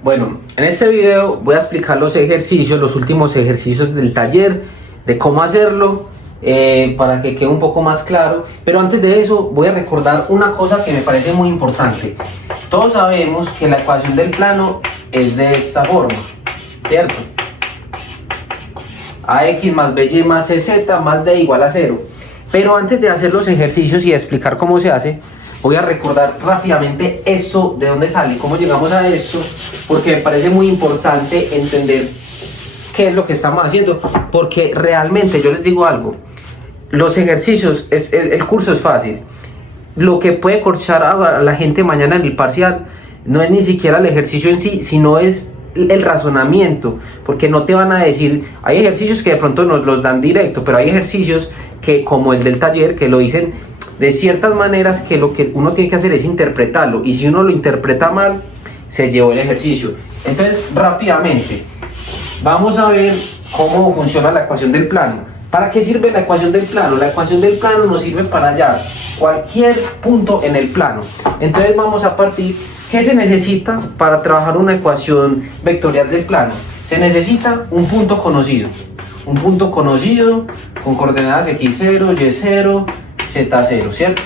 Bueno, en este video voy a explicar los ejercicios, los últimos ejercicios del taller, de cómo hacerlo, para que quede un poco más claro. Pero antes de eso voy a recordar una cosa que me parece muy importante. Todos sabemos que la ecuación del plano es de esta forma, ¿cierto? AX más BY más CZ más D igual a 0. Pero antes de hacer los ejercicios y de explicar cómo se hace, voy a recordar rápidamente eso, de dónde sale, cómo llegamos a esto, porque me parece muy importante entender qué es lo que estamos haciendo, porque realmente yo les digo algo, los ejercicios, el curso es fácil. Lo que puede corchar a la gente mañana en el parcial no es ni siquiera el ejercicio en sí, sino es el razonamiento, porque no te van a decir, hay ejercicios que de pronto nos los dan directo, pero hay ejercicios que, como el del taller, que lo dicen de ciertas maneras, que lo que uno tiene que hacer es interpretarlo, y si uno lo interpreta mal, se llevó el ejercicio. Entonces, rápidamente vamos a ver cómo funciona la ecuación del plano. ¿Para qué sirve la ecuación del plano? La ecuación del plano nos sirve para hallar cualquier punto en el plano. Entonces vamos a partir. ¿Qué se necesita para trabajar una ecuación vectorial del plano? Se necesita un punto conocido. Un punto conocido con coordenadas x0, y0, z0, ¿cierto?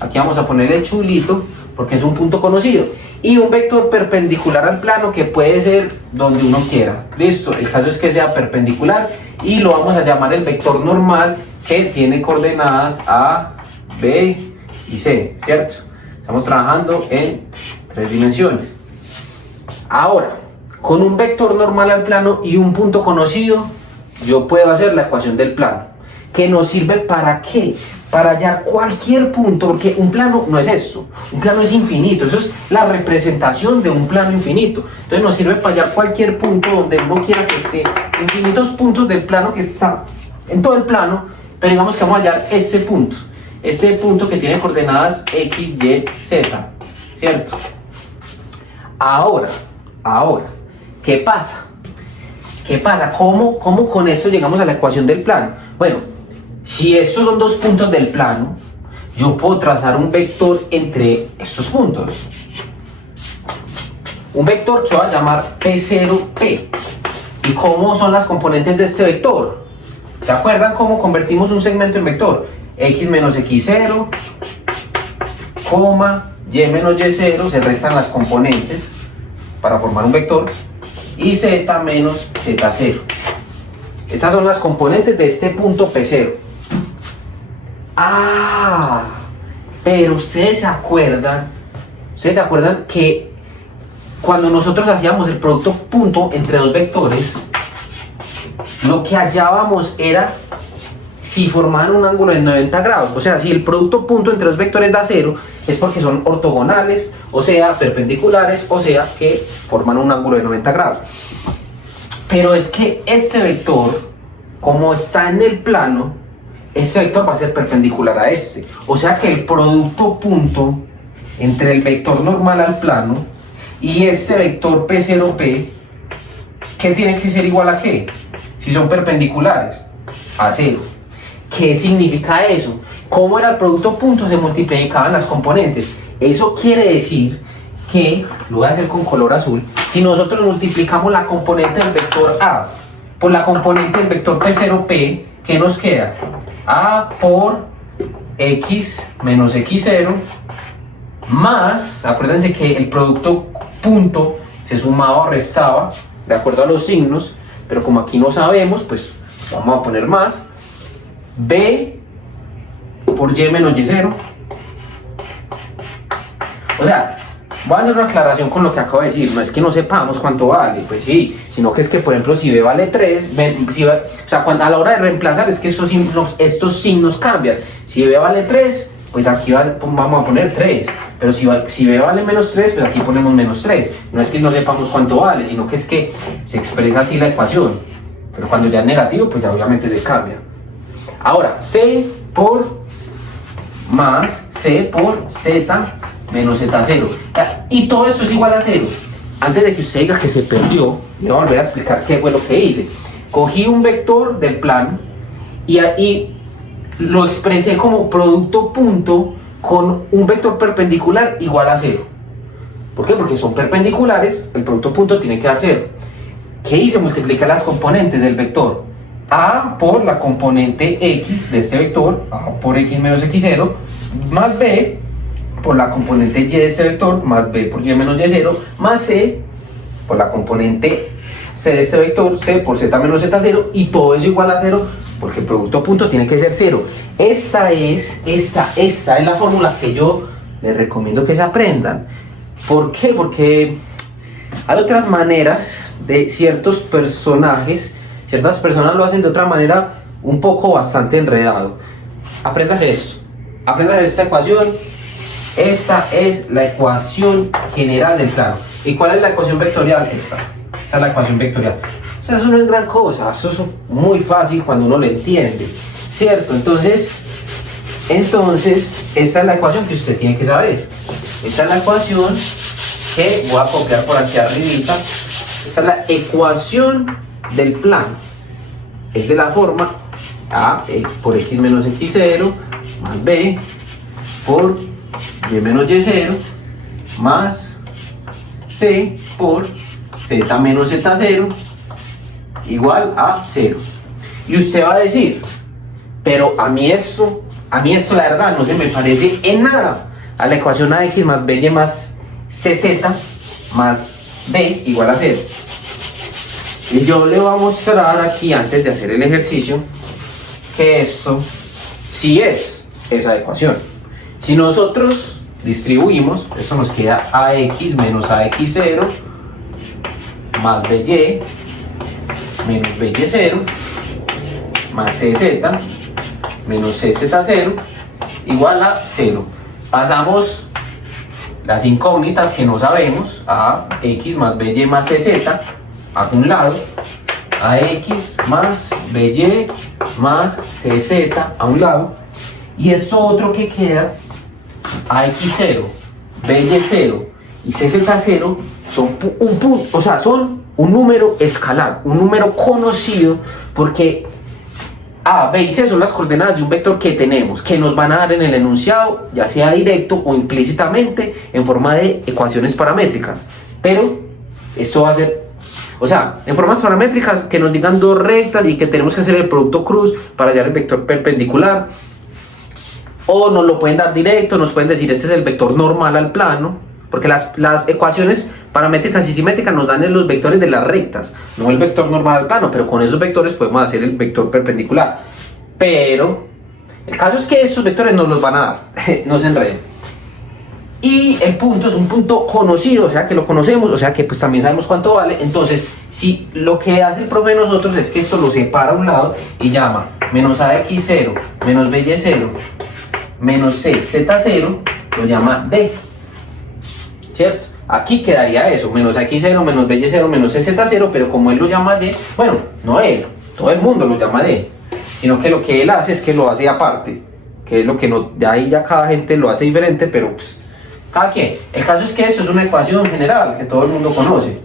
Aquí vamos a ponerle chulito porque es un punto conocido. Y un vector perpendicular al plano, que puede ser donde uno quiera. Listo, el caso es que sea perpendicular y lo vamos a llamar el vector normal, que tiene coordenadas A, B y C, ¿cierto? Estamos trabajando en 3 dimensiones. Ahora, con un vector normal al plano y un punto conocido, yo puedo hacer la ecuación del plano, que nos sirve ¿para qué? Para hallar cualquier punto, porque un plano no es esto, un plano es infinito, eso es la representación de un plano infinito. Entonces nos sirve para hallar cualquier punto donde uno quiera que esté, infinitos puntos del plano que está en todo el plano, pero digamos que vamos a hallar este punto que tiene coordenadas x, y, z, ¿cierto? Ahora, ¿qué pasa? ¿Cómo con esto llegamos a la ecuación del plano? Bueno, si estos son dos puntos del plano, yo puedo trazar un vector entre estos puntos. Un vector que voy a llamar P0P. ¿Y cómo son las componentes de este vector? ¿Se acuerdan cómo convertimos un segmento en vector? X menos x0, coma, y menos y0, se restan las componentes para formar un vector, y z menos z0. Esas son las componentes de este punto P0. Pero ustedes se acuerdan que cuando nosotros hacíamos el producto punto entre dos vectores, lo que hallábamos era si formaban un ángulo de 90 grados. O sea, si el producto punto entre dos vectores da 0, es porque son ortogonales, o sea, perpendiculares, o sea, que forman un ángulo de 90 grados. Pero es que este vector, como está en el plano, este vector va a ser perpendicular a este. O sea que el producto punto entre el vector normal al plano y este vector P0P, ¿qué tiene que ser igual a qué? Si son perpendiculares, a 0. ¿Qué significa eso? ¿Cómo era el producto punto? Se multiplicaban las componentes. Eso quiere decir que, lo voy a hacer con color azul, si nosotros multiplicamos la componente del vector A por la componente del vector P0P, ¿qué nos queda? A por x menos x0 más, acuérdense que el producto punto se sumaba o restaba de acuerdo a los signos, pero como aquí no sabemos, pues vamos a poner más, b por y menos y0. O sea, voy a hacer una aclaración con lo que acabo de decir. No es que no sepamos cuánto vale, pues sí, sino que es que, por ejemplo, si b vale 3, o sea, a la hora de reemplazar es que estos signos cambian. Si b vale 3, pues aquí vamos a poner 3, pero si b vale menos 3, pues aquí ponemos menos 3. No es que no sepamos cuánto vale, sino que es que se expresa así la ecuación, pero cuando ya es negativo, pues ya obviamente se cambia. Ahora, c por más c por z menos z0, y todo esto es igual a 0. Antes de que usted diga que se perdió, me voy a volver a explicar qué fue lo que hice. Cogí un vector del plano y lo expresé como producto punto con un vector perpendicular igual a 0. ¿Por qué? Porque son perpendiculares, el producto punto tiene que dar 0. ¿Qué hice? Multiplicar las componentes del vector a por la componente x de este vector, a por x menos x0, más b por la componente y de este vector, más b por y menos y0, más c por la componente c de este vector, c por z menos z0, y todo es igual a 0, porque el producto punto tiene que ser 0. Esta es la fórmula que yo les recomiendo que se aprendan. ¿Por qué? Porque hay otras maneras de ciertos personajes, ciertas personas lo hacen de otra manera un poco bastante enredado. Apréndase esto, apréndase esta ecuación. Esta es la ecuación general del plano. ¿Y cuál es la ecuación vectorial? Esta es la ecuación vectorial. O sea, eso no es gran cosa, eso es muy fácil cuando uno lo entiende, ¿cierto? Entonces, esta es la ecuación que usted tiene que saber. Esta es la ecuación que voy a copiar por aquí arribita. Esta es la ecuación del plano. Es de la forma a por x menos x0 más b por y menos y0 más c por z menos z0 igual a 0. Y usted va a decir, pero a mí esto la verdad no se me parece en nada a la ecuación ax más by más cz más b igual a 0. Y yo le voy a mostrar aquí, antes de hacer el ejercicio, que esto sí es esa ecuación. Si nosotros distribuimos, esto nos queda ax menos ax0 más by menos by0 más cz menos cz0 igual a 0. Pasamos las incógnitas que no sabemos a x más by más cz a un lado, a x más by más cz a un lado, y esto otro que queda, ax0, by0 y cz0 son un punto, o sea, son un número escalar, un número conocido, porque A, B y C son las coordenadas de un vector que tenemos, que nos van a dar en el enunciado, ya sea directo o implícitamente, en forma de ecuaciones paramétricas. Pero esto va a ser, o sea, en formas paramétricas que nos digan dos rectas y que tenemos que hacer el producto cruz para hallar el vector perpendicular. O nos lo pueden dar directo, nos pueden decir este es el vector normal al plano, porque las ecuaciones paramétricas y simétricas nos dan los vectores de las rectas, no el vector normal al plano, pero con esos vectores podemos hacer el vector perpendicular. Pero el caso es que estos vectores nos los van a dar, no se enreden. Y el punto es un punto conocido, o sea que lo conocemos, o sea que pues también sabemos cuánto vale. Entonces, si lo que hace el profe de nosotros es que esto lo separa a un lado y llama menos ax0 menos by0 menos cz0, lo llama d, ¿cierto? Aquí quedaría eso, menos x0 menos by0 menos cz0, pero como él lo llama d, bueno, no él, todo el mundo lo llama d, sino que lo que él hace es que lo hace aparte, que es lo que no, de ahí ya cada gente lo hace diferente, pero pues cada quien. El caso es que esto es una ecuación general que todo el mundo conoce,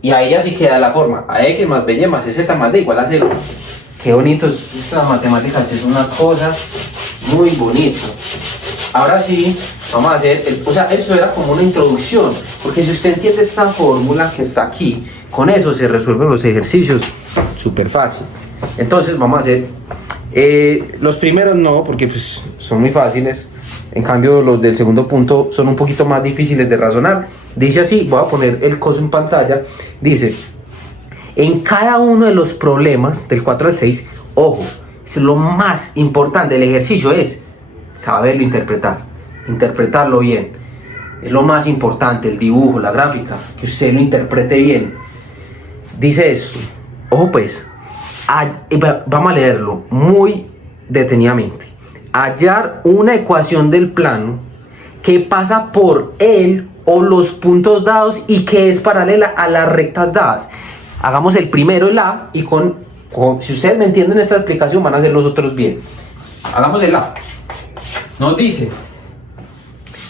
y ahí ya sí queda la forma ax más by más cz más d igual a 0. Qué bonito, estas matemáticas es una cosa muy bonita. Ahora sí, vamos a hacer, o sea, eso era como una introducción, porque si usted entiende esta fórmula que está aquí, con eso se resuelven los ejercicios súper fácil. Entonces vamos a hacer, los primeros no, porque pues, son muy fáciles, en cambio los del segundo punto son un poquito más difíciles de razonar. Dice así, voy a poner el coso en pantalla, dice, en cada uno de los problemas del 4 al 6, ojo, es lo más importante del ejercicio es saberlo interpretarlo bien. Es lo más importante, el dibujo, la gráfica, que usted lo interprete bien. Dice esto, ojo pues, vamos a leerlo muy detenidamente. Hallar una ecuación del plano que pasa por él o los puntos dados y que es paralela a las rectas dadas. Hagamos el primero, el A, y si ustedes me entienden esta explicación van a hacer los otros bien. Hagamos el A. Nos dice,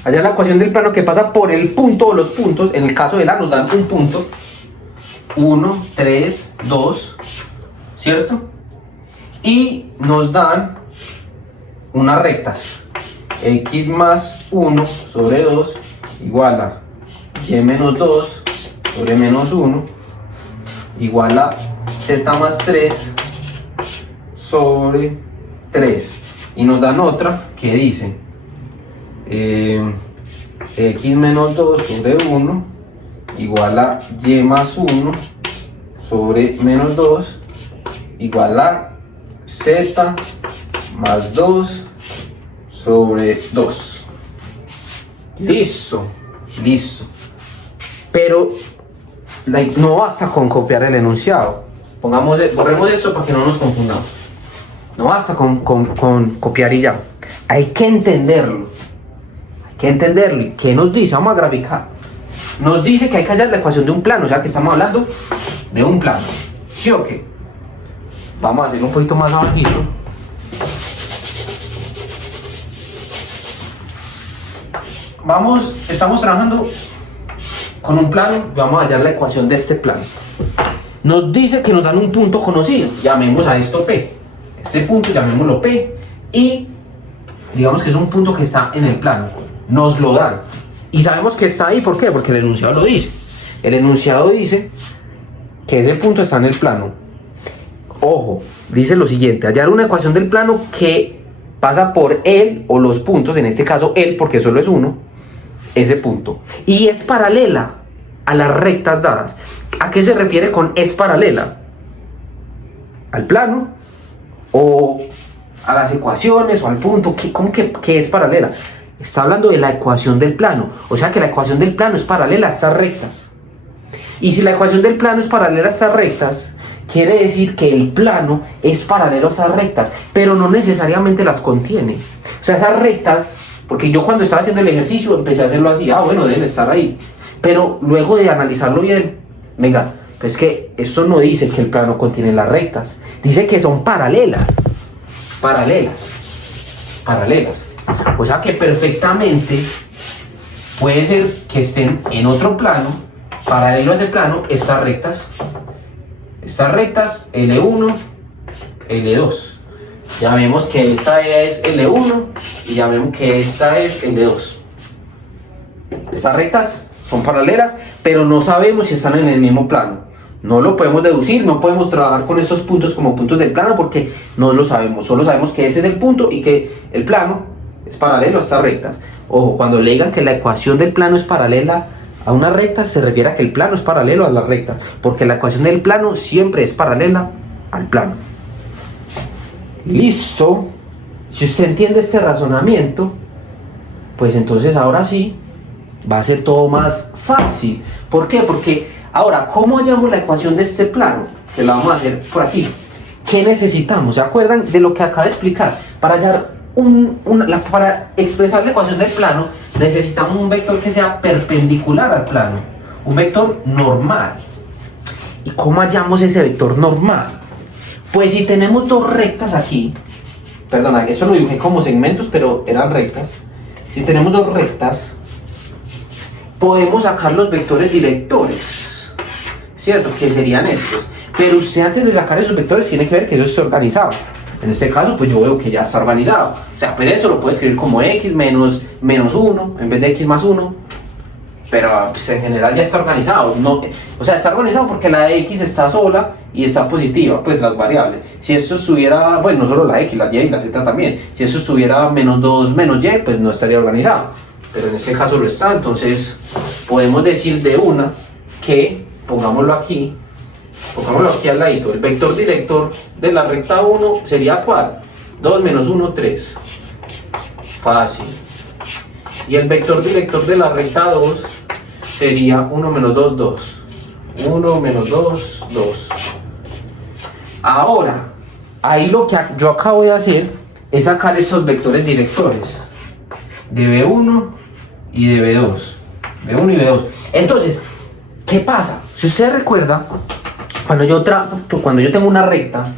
allá la ecuación del plano que pasa por el punto o los puntos, en el caso del A nos dan un punto, 1, 3, 2, ¿cierto? Y nos dan unas rectas, x más 1 sobre 2 igual a y menos 2 sobre menos 1 igual a z más 3 sobre 3. Y nos dan otra que dice x menos 2 sobre 1 igual a y más 1 sobre menos 2 igual a z más 2 sobre 2. Listo, listo. Pero no basta con copiar el enunciado. Borremos esto para que no nos confundamos. No basta con copiar y ya. Hay que entenderlo. Hay que entenderlo. ¿Y qué nos dice? Vamos a graficar. Nos dice que hay que hallar la ecuación de un plano. O sea que estamos hablando de un plano. ¿Sí o qué? Vamos a hacerlo un poquito más abajito. Estamos trabajando con un plano. Vamos a hallar la ecuación de este plano. Nos dice que nos dan un punto conocido. Llamemos a esto P. Este punto llamémoslo P. Y digamos que es un punto que está en el plano. Nos lo dan. Y sabemos que está ahí. ¿Por qué? Porque el enunciado lo dice. El enunciado dice que ese punto está en el plano. Ojo, dice lo siguiente: hallar una ecuación del plano que pasa por él o los puntos, en este caso él, porque solo es uno, ese punto. Y es paralela a las rectas dadas. ¿A qué se refiere con es paralela? ¿Al plano? ¿O a las ecuaciones? ¿O al punto? ¿Cómo que es paralela? Está hablando de la ecuación del plano. O sea que la ecuación del plano es paralela a estas rectas. Y si la ecuación del plano es paralela a estas rectas, quiere decir que el plano es paralelo a esas rectas, pero no necesariamente las contiene. O sea, esas rectas, porque yo cuando estaba haciendo el ejercicio empecé a hacerlo así, bueno, deben estar ahí. Pero luego de analizarlo bien, venga, pues que esto no dice que el plano contiene las rectas, dice que son paralelas. O sea que perfectamente puede ser que estén en otro plano, paralelo a ese plano, estas rectas, L1, L2. Ya vemos que esta es L1 y ya vemos que esta es L2. Esas rectas son paralelas, pero no sabemos si están en el mismo plano. No lo podemos deducir, no podemos trabajar con esos puntos como puntos del plano porque no lo sabemos. Solo sabemos que ese es el punto y que el plano es paralelo a estas rectas. Ojo, cuando le digan que la ecuación del plano es paralela a una recta, se refiere a que el plano es paralelo a la recta, porque la ecuación del plano siempre es paralela al plano. Listo. Si usted entiende este razonamiento, pues entonces ahora sí va a ser todo más fácil. ¿Por qué? Porque ahora, ¿cómo hallamos la ecuación de este plano? Que la vamos a hacer por aquí. ¿Qué necesitamos? ¿Se acuerdan de lo que acabo de explicar? Para hallar para expresar la ecuación del plano, necesitamos un vector que sea perpendicular al plano, un vector normal. ¿Y cómo hallamos ese vector normal? Pues si tenemos dos rectas aquí, perdona, esto lo dibujé como segmentos, pero eran rectas. Si tenemos dos rectas, podemos sacar los vectores directores, ¿cierto? Que serían estos. Pero usted antes de sacar esos vectores tiene que ver que eso está organizado. En este caso, pues yo veo que ya está organizado. O sea, pues eso lo puedo escribir como x menos 1 en vez de x más 1. Pero pues, en general ya está organizado. No, o sea, está organizado porque la x está sola y está positiva, pues las variables. Si esto estuviera, bueno, no solo la x, la y y la z también. Si esto estuviera menos 2 menos y, pues no estaría organizado. Pero en este caso lo está, entonces podemos decir de una que, pongámoslo aquí al ladito, el vector director de la recta 1 sería ¿cuál? 2 menos 1, 3. Fácil. Y el vector director de la recta 2 sería 1 menos 2, 2. 1 menos 2, 2. Ahora, ahí lo que yo acabo de hacer es sacar estos vectores directores de B1 y de B2. B1 y B2. Entonces, ¿qué pasa? Si usted recuerda, cuando yo tengo una recta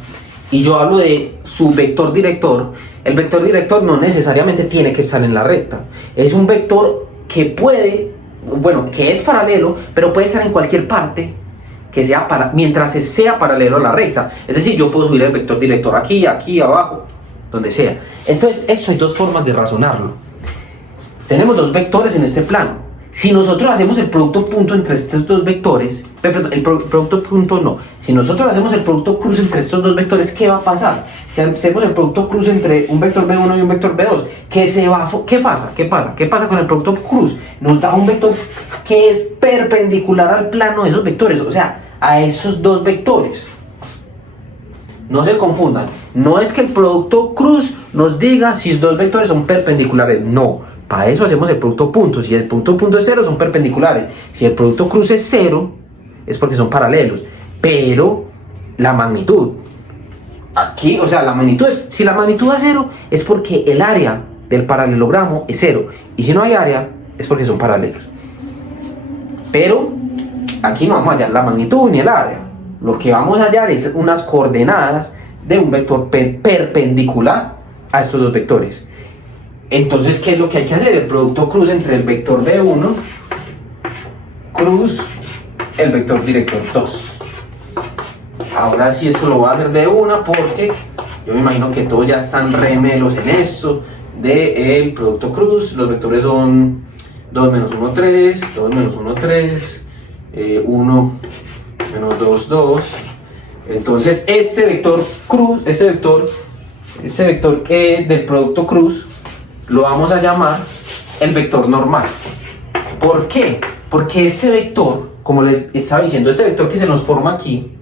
y yo hablo de su vector director, el vector director no necesariamente tiene que estar en la recta. Es un vector que que es paralelo, pero puede estar en cualquier parte que sea mientras sea paralelo a la recta. Es decir, yo puedo subir el vector director aquí, abajo, donde sea. Entonces, esto hay dos formas de razonarlo. Tenemos dos vectores en este plano. Si nosotros hacemos el producto punto entre estos dos vectores, perdón, producto punto no, si nosotros hacemos el producto cruz entre estos dos vectores, ¿qué va a pasar? Si hacemos el producto cruz entre un vector B1 y un vector B2, ¿qué pasa? ¿Qué pasa con el producto cruz? Nos da un vector que es perpendicular al plano de esos vectores, o sea, a esos dos vectores. No se confundan, no es que el producto cruz nos diga si dos vectores son perpendiculares, no. Para eso hacemos el producto punto. Si el producto punto es 0, son perpendiculares. Si el producto cruz es 0, es porque son paralelos. Pero la magnitud, aquí, o sea, la magnitud es, si la magnitud es 0, es porque el área del paralelogramo es 0. Y si no hay área, es porque son paralelos. Pero aquí no vamos a hallar la magnitud ni el área. Lo que vamos a hallar es unas coordenadas de un vector perpendicular a estos dos vectores. Entonces, ¿qué es lo que hay que hacer? El producto cruz entre el vector B1 cruz el vector director 2. Ahora sí, esto lo voy a hacer de una porque yo me imagino que todos ya están remelos en esto del producto cruz. Los vectores son 2 menos 1, 3, 2 menos 1, 3, 1 menos 2, 2. Entonces, este vector cruz, este vector del producto cruz, lo vamos a llamar el vector normal. ¿Por qué? Porque ese vector, como les estaba diciendo, este vector que se nos forma aquí,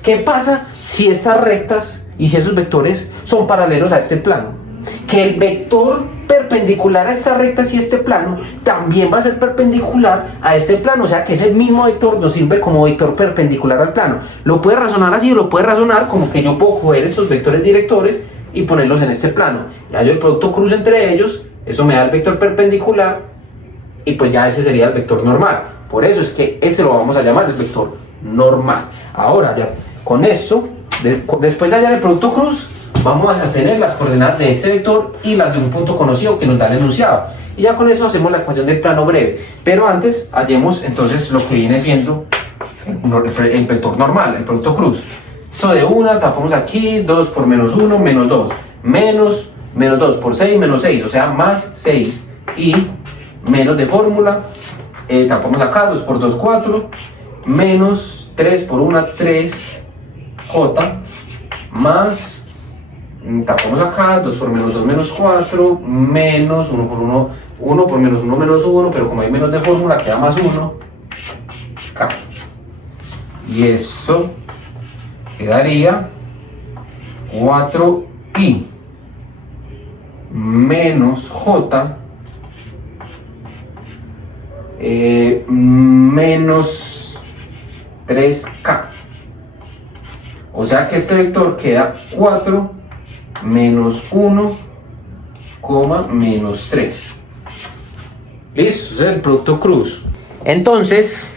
¿qué pasa si estas rectas y si esos vectores son paralelos a este plano? Que el vector perpendicular a estas rectas y este plano también va a ser perpendicular a este plano, o sea que ese mismo vector nos sirve como vector perpendicular al plano. Lo puede razonar así, o lo puede razonar como que yo puedo coger estos vectores directores y ponerlos en este plano. Ya yo el producto cruz entre ellos, eso me da el vector perpendicular y pues ya ese sería el vector normal. Por eso es que ese lo vamos a llamar el vector normal. Ahora ya con eso, después de hallar el producto cruz, vamos a tener las coordenadas de este vector y las de un punto conocido que nos da el enunciado. Y ya con eso hacemos la ecuación del plano breve. Pero antes hallemos entonces lo que viene siendo el vector normal, el producto cruz. Esto de una, tapamos aquí, 2 por menos 1, menos 2, menos 2 por 6, menos 6, o sea, más 6, y menos de fórmula, tapamos acá, 2 por 2, 4, menos 3 por 1, 3, j, más, tapamos acá, 2 por menos 2, menos 4, menos 1 por 1, 1 por menos 1, menos 1, pero como hay menos de fórmula, queda más 1, k. Y eso quedaría 4i menos j menos 3k. O sea que este vector queda 4 menos 1, menos 3. Listo, ese es el producto cruz. Entonces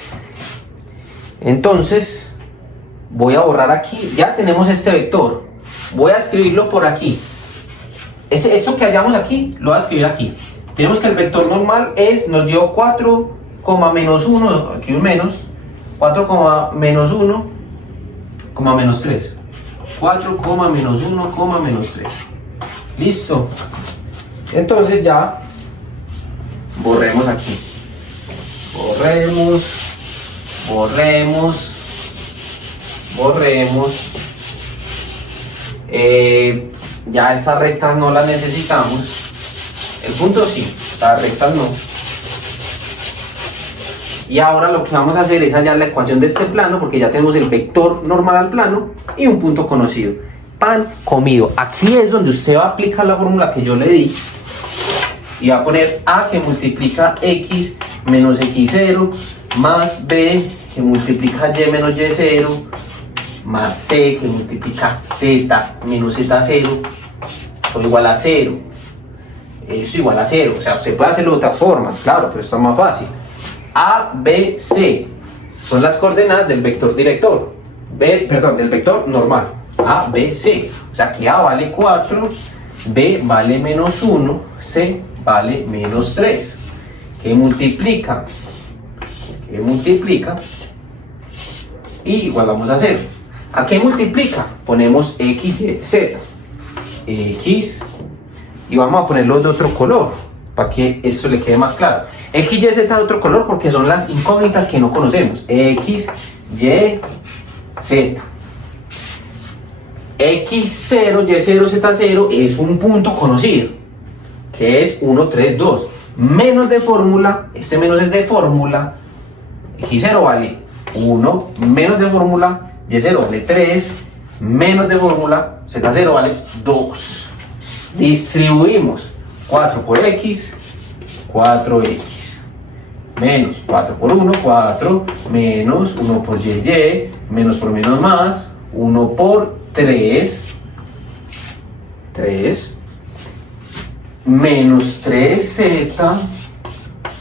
voy a borrar aquí, ya tenemos este vector, voy a escribirlo por aquí. Esto que hallamos aquí, lo voy a escribir aquí. Tenemos que el vector normal nos dio 4, menos 1, aquí un menos, 4, menos 1, menos 3. 4, menos 1, menos 3. Listo. Entonces ya borremos aquí. Borremos. Ya estas rectas no las necesitamos. El punto sí, las rectas no. Y ahora lo que vamos a hacer es hallar la ecuación de este plano, porque ya tenemos el vector normal al plano y un punto conocido. Pan comido. Aquí es donde usted va a aplicar la fórmula que yo le di y va a poner a que multiplica x menos x0 más b que multiplica y menos y0 más c que multiplica z menos z0 o igual a 0. Eso igual a 0. O sea, usted puede hacerlo de otras formas, claro, pero está más fácil. A, B, C son las coordenadas del vector director. Del vector normal. A, B, C. O sea que A vale 4, B vale menos 1, C vale menos 3. ¿Qué multiplica? Y igual vamos a hacer. ¿A qué multiplica? Ponemos X, Y, Z. X. Y vamos a ponerlo de otro color para que esto le quede más claro. X, Y, Z de otro color porque son las incógnitas que no conocemos. X, Y, Z. X0, Y0, Z0 es un punto conocido, que es 1, 3, 2. Menos de fórmula, este menos es de fórmula, X0 vale 1, menos de fórmula, Y0 vale 3, menos de fórmula, Z0 vale 2. Distribuimos 4 por X, 4X. Menos 4 por 1, 4, menos 1 por Y, menos por menos más, 1 por 3, 3, menos 3Z,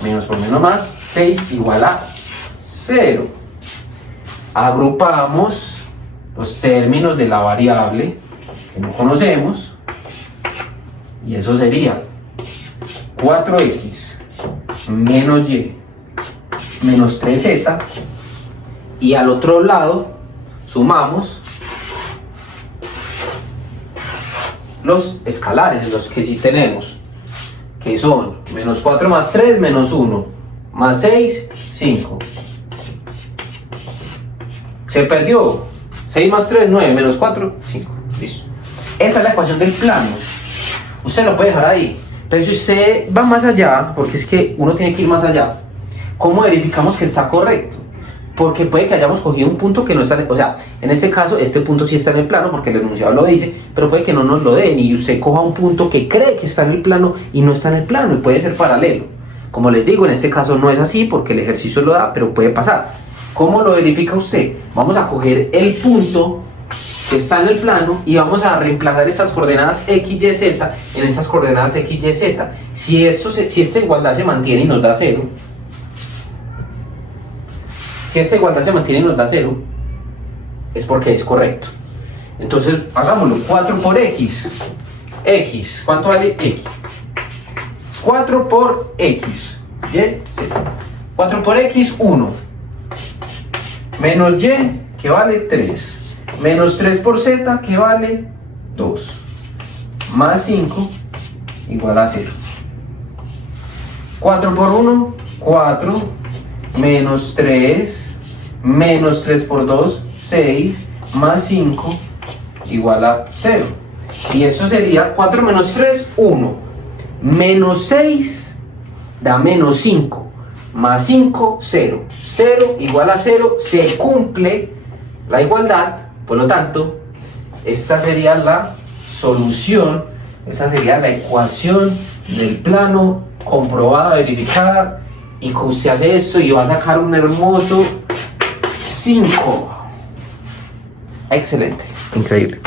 menos por menos más, 6 igual a 0. Agrupamos los términos de la variable que no conocemos y eso sería 4X menos Y menos 3Z y al otro lado sumamos los escalares, los que sí tenemos, que son menos 4 más 3, menos 1, más 6, 5. Se perdió. 6 más 3, 9, menos 4, 5. Listo. Esa es la ecuación del plano. Usted lo puede dejar ahí. Pero si usted va más allá, porque es que uno tiene que ir más allá, ¿cómo verificamos que está correcto? Porque puede que hayamos cogido un punto que no está, o sea, en este caso, este punto sí está en el plano porque el enunciado lo dice, pero puede que no nos lo den y usted coja un punto que cree que está en el plano y no está en el plano y puede ser paralelo. Como les digo, en este caso no es así porque el ejercicio lo da, pero puede pasar. ¿Cómo lo verifica usted? Vamos a coger el punto que está en el plano y vamos a reemplazar estas coordenadas X, Y, Z en estas coordenadas X, Y, Z. Si esta igualdad se mantiene y nos da 0, si esta igualdad se mantiene y nos da 0, es porque es correcto. Entonces, hagámoslo. 4 por X. X, ¿cuánto vale X? 4 por X. Y, Z. 4 por X, 1. Menos Y, que vale 3. Menos 3 por Z, que vale 2. Más 5, igual a 0. 4 por 1, 4. Menos 3, menos 3 por 2, 6, más 5, igual a 0. Y eso sería 4 menos 3, 1. Menos 6 da menos 5. Más 5, 0. 0 igual a 0, se cumple la igualdad. Por lo tanto, esta sería la solución, esta sería la ecuación del plano comprobada, verificada. Y usted hace esto y va a sacar un hermoso 5. Excelente. Increíble.